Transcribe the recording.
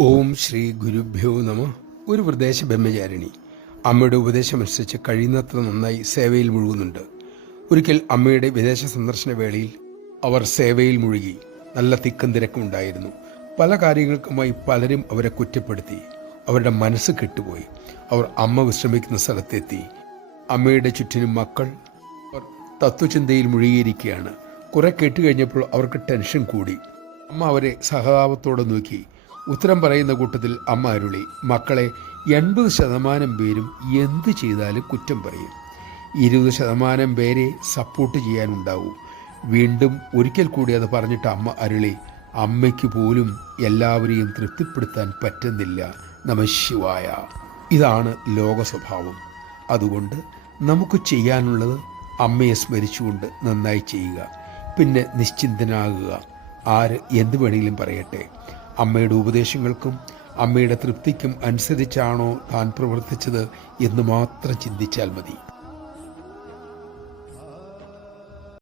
ഓം ശ്രീ ഗുരുഭ്യോ നമ. ഒരു പ്രദേശ ബ്രഹ്മചാരിണി അമ്മയുടെ ഉപദേശമനുസരിച്ച് കഴിയുന്നത്ര നന്നായി സേവയിൽ മുഴുകുന്നുണ്ട്. ഒരിക്കൽ അമ്മയുടെ വിദേശ സന്ദർശന വേളയിൽ അവർ സേവയിൽ മുഴുകി. നല്ല തിക്കും തിരക്കും ഉണ്ടായിരുന്നു. പല കാര്യങ്ങൾക്കുമായി പലരും അവരെ കുറ്റപ്പെടുത്തി. അവരുടെ മനസ്സ് കെട്ടുപോയി. അവർ അമ്മ വിശ്രമിക്കുന്ന സ്ഥലത്തെത്തി. അമ്മയുടെ ചുറ്റിനും മക്കൾ അവർ തത്വചിന്തയിൽ മുഴുകിയിരിക്കുകയാണ്. കുറെ കേട്ടുകഴിഞ്ഞപ്പോൾ അവർക്ക് ടെൻഷൻ കൂടി. അമ്മ അവരെ സഹതാപത്തോടെ നോക്കി. ഉത്തരം പറയുന്ന കൂട്ടത്തിൽ അമ്മ അരുളി, മക്കളെ, 80% പേരും എന്ത് ചെയ്താലും കുറ്റം പറയും. 20% പേരെ സപ്പോർട്ട് ചെയ്യാനുണ്ടാവൂ. വീണ്ടും ഒരിക്കൽ കൂടി അത് പറഞ്ഞിട്ട് അമ്മ അരുളി, അമ്മയ്ക്ക് പോലും എല്ലാവരെയും തൃപ്തിപ്പെടുത്താൻ പറ്റുന്നില്ല. നമഃശിവായ. ഇതാണ് ലോക സ്വഭാവം. അതുകൊണ്ട് നമുക്ക് ചെയ്യാനുള്ളത് അമ്മയെ സ്മരിച്ചുകൊണ്ട് നന്നായി ചെയ്യുക. പിന്നെ നിശ്ചിന്തനാകുക. ആര് എന്ത് വേണമെങ്കിലും പറയട്ടെ. അമ്മയുടെ ഉപദേശങ്ങൾക്കും അമ്മയുടെ തൃപ്തിക്കും അനുസരിച്ചാണോ താൻ പ്രവർത്തിച്ചത് എന്ന് മാത്രം ചിന്തിച്ചാൽ മതി.